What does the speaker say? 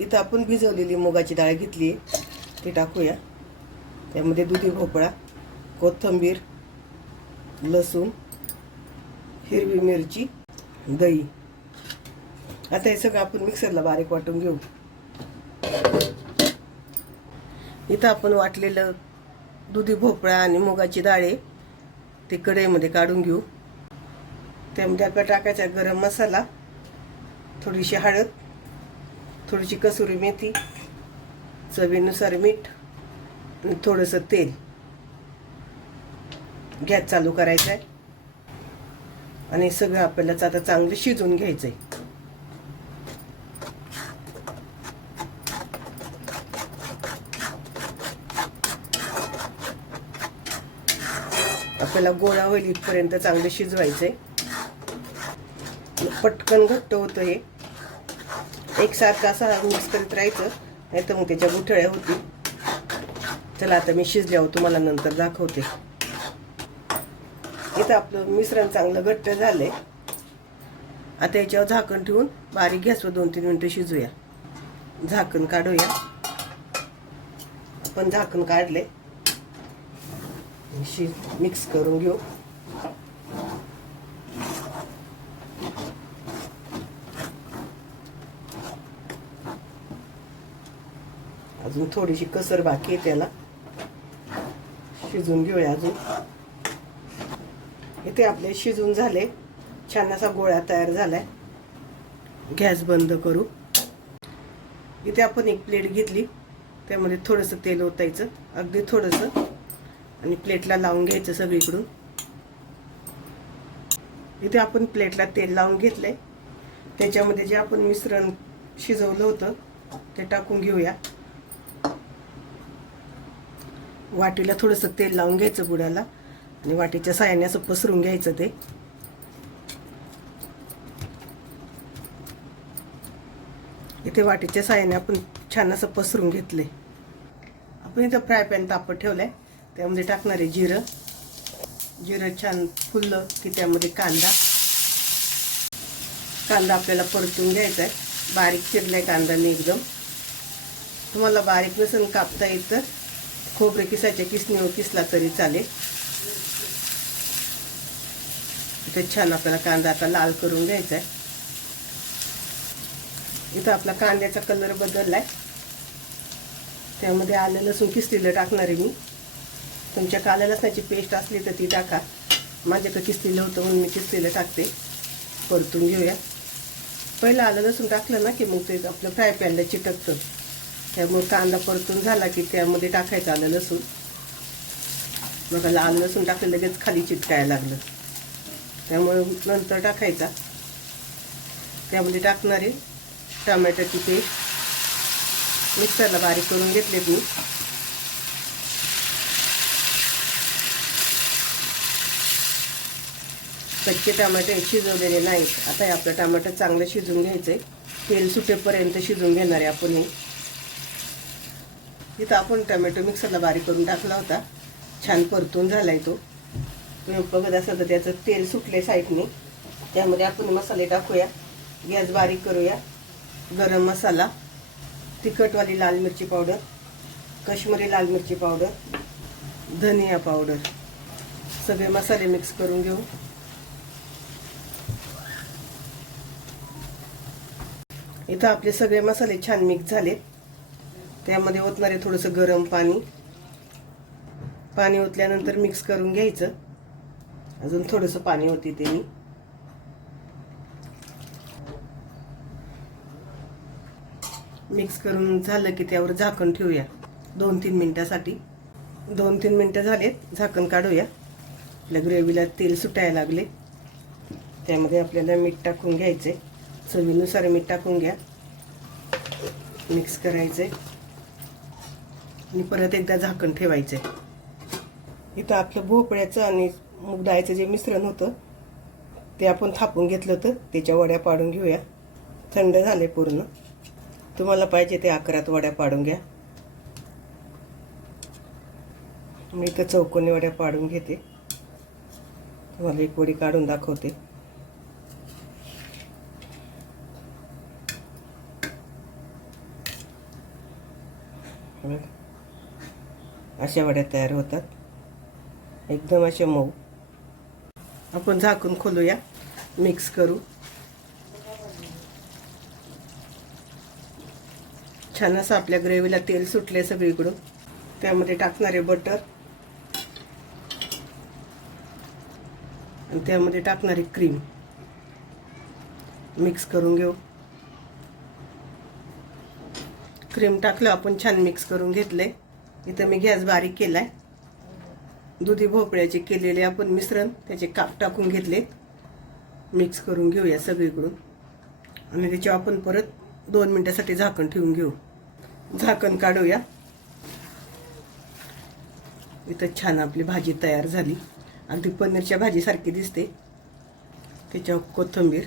इथं आपण भिजवलेली मुगाची डाळ घेतली आहे, ती टाकूया. त्यामध्ये दुधी भोपळा, कोथिंबीर, लसूण, हिरवी मिरची, दही. आता हे सगळं आपण मिक्सरला बारीक वाटून घेऊ. इथं आपण वाटलेलं दुधी भोपळा आणि मुगाची डाळ ते कढईमध्ये काढून घेऊ. त्यामध्ये आपल्याला टाकायचा गरम मसाला, थोडीशी हळद, थोडीशी कसुरी मेथी, चवीनुसार मीठ आणि थोडंसं तेल. गॅस चालू करायचा आहे आणि सगळं आपल्याला आता चांगलं शिजवून घ्यायचं आहे. आपल्याला गोळा होईल इथपर्यंत चांगलं शिजवायचं आहे. पटकन घट्ट होतं हे. एकसारखं असं मिक्स करत राहायचं, नाही तर मग त्याच्या गुठळ्या होतील. चला आता मी शिजल्यावर तुम्हाला नंतर दाखवते. इथं आपलं मिश्रण चांगलं घट्ट झालंय. आता याच्यावर झाकण ठेवून बारीक गॅसवर 2-3 मिनिटं शिजूया. झाकण काढूया. आपण झाकण काढले. मिक्स करून घेऊ. अजून थोडीशी कसर बाकी आहे, त्याला शिजून घेऊया अजून. इथे आपले शिजून झाले. छान असा गोळा तयार झालाय. गॅस बंद करू. इथे आपण एक प्लेट घेतली, त्यामध्ये थोडंसं तेल ओतायचं, अगदी थोडंसं, आणि प्लेटला लावून घ्यायचं सगळीकडून. इथे आपण प्लेटला तेल लावून घेतलंय. त्याच्यामध्ये जे आपण मिश्रण शिजवलं होतं ते टाकून घेऊया. वाटीला थोडंसं तेल लावून घ्यायचं बुडाला आणि वाटीच्या साहाय्याने असं पसरून घ्यायचं ते. इथे वाटीच्या साहाय्याने आपण छान असं पसरून घेतले. आपण इथं फ्राय पॅन तापत ठेवलाय. त्यामध्ये टाकणार आहे जिरं. जिरं छान फुललं की त्यामध्ये कांदा आपल्याला परतून घ्यायचा आहे. बारीक चिरलाय कांदा मी एकदम. तुम्हाला बारीक नसेल कापता येत तर खोबरे किसायच्या किसणीवर किसला तरी चालेल. इथे छान आपल्याला कांदा आता लाल करून घ्यायचा आहे. इथं आपला कांद्याचा कलर बदललाय. त्यामध्ये आलं लसूण किसलेलं टाकणार आहे मी. तुमच्या आलं लसणाची पेस्ट असली तर ती टाका. माझ्याकडे किसलेलं होतं म्हणून मी किसलेलं टाकते. परतून घेऊया. पहिलं आलं लसूण टाकलं ना की मग ते आपलं फ्राय पॅनला चिटकतं. त्यामुळे कांदा परतून झाला की त्यामध्ये टाकायचं आलं लसूण. मग आलं लसूण टाकलं लगेच खाली चिटकायला लागलं, त्यामुळे नंतर टाकायचा. त्यामध्ये टाकणारे टोमॅटोची पेस्ट मिक्सरला बारीक करून घेतले मी. कच्चे टमाटे शिजवलेले नाहीत. आता हे आपलं टमाटर चांगलं शिजून घ्यायचंय. तेल सुटेपर्यंत शिजून घेणार आहे आपण हे. इथं आपण टोमॅटो मिक्सरला बारीक करून टाकला होता. छान परतून झालाय तो. तुम्ही बघत असाल तर त्याचं तेल सुटले साईडने. त्यामध्ये आपण मसाले टाकूया. गॅस बारीक करूया. गरम मसाला, तिखटवाली लाल मिरची पावडर, काश्मीरी लाल मिरची पावडर, धनिया पावडर, सगळे मसाले मिक्स करून घेऊ. इथं आपले सगळे मसाले छान मिक्स झाले. त्यामध्ये ओतणारे थोडंसं गरम पाणी ओतल्यानंतर मिक्स करून घ्यायचं. अजून थोडंसं पाणी होते ते मी. मिक्स करून झालं की त्यावर झाकण ठेवूया 2-3 मिनिटासाठी. 2-3 मिनिटं झालेत. झाकण काढूया. आपल्या ग्रेव्हीला तेल सुटायला लागले. त्यामध्ये आपल्याला मीठ टाकून घ्यायचे. चवीनुसार मीठ टाकून घ्या. मिक्स करायचे आणि परत एकदा झाकण ठेवायचे. इथं आपलं भोपळ्याचं आणि मूग डाळीचं जे मिश्रण होतं ते आपण थापून घेतलं होतं. त्याच्या वड्या पाडून घेऊया. थंड झाले पूर्ण. तुम्हाला पाहिजे ते आकारात वड्या पाडून घ्या. मी इथं चौकोनी वड्या पाडून घेते. तुम्हाला एक वडी काढून दाखवते. बघा. अशा वड्या तयार होतात, एकदम अशा मऊ. आपण झाकून खोलूया, मिक्स करू. छान असं आपल्या ग्रेव्हीला तेल सुटले सगळीकडून. त्यामध्ये टाकणारे बटर आणि त्यामध्ये टाकणारी क्रीम मिक्स करून घेऊ. क्रीम टाकलं आपण, छान मिक्स करून घेतले. इथं मी गॅस बारीक केलाय. दुधी भोपळ्याचे केलेले आपण मिश्रण त्याचे काप टाकून घेतले. मिक्स करून घेऊया सगळीकडून आणि त्याच्यावर आपण परत 2 मिनिटासाठी झाकण ठेवून घेऊ. झाकण काढूया. इथं छान आपली भाजी तयार झाली, अगदी पनीरच्या भाजीसारखी दिसते. त्याच्यावर कोथिंबीर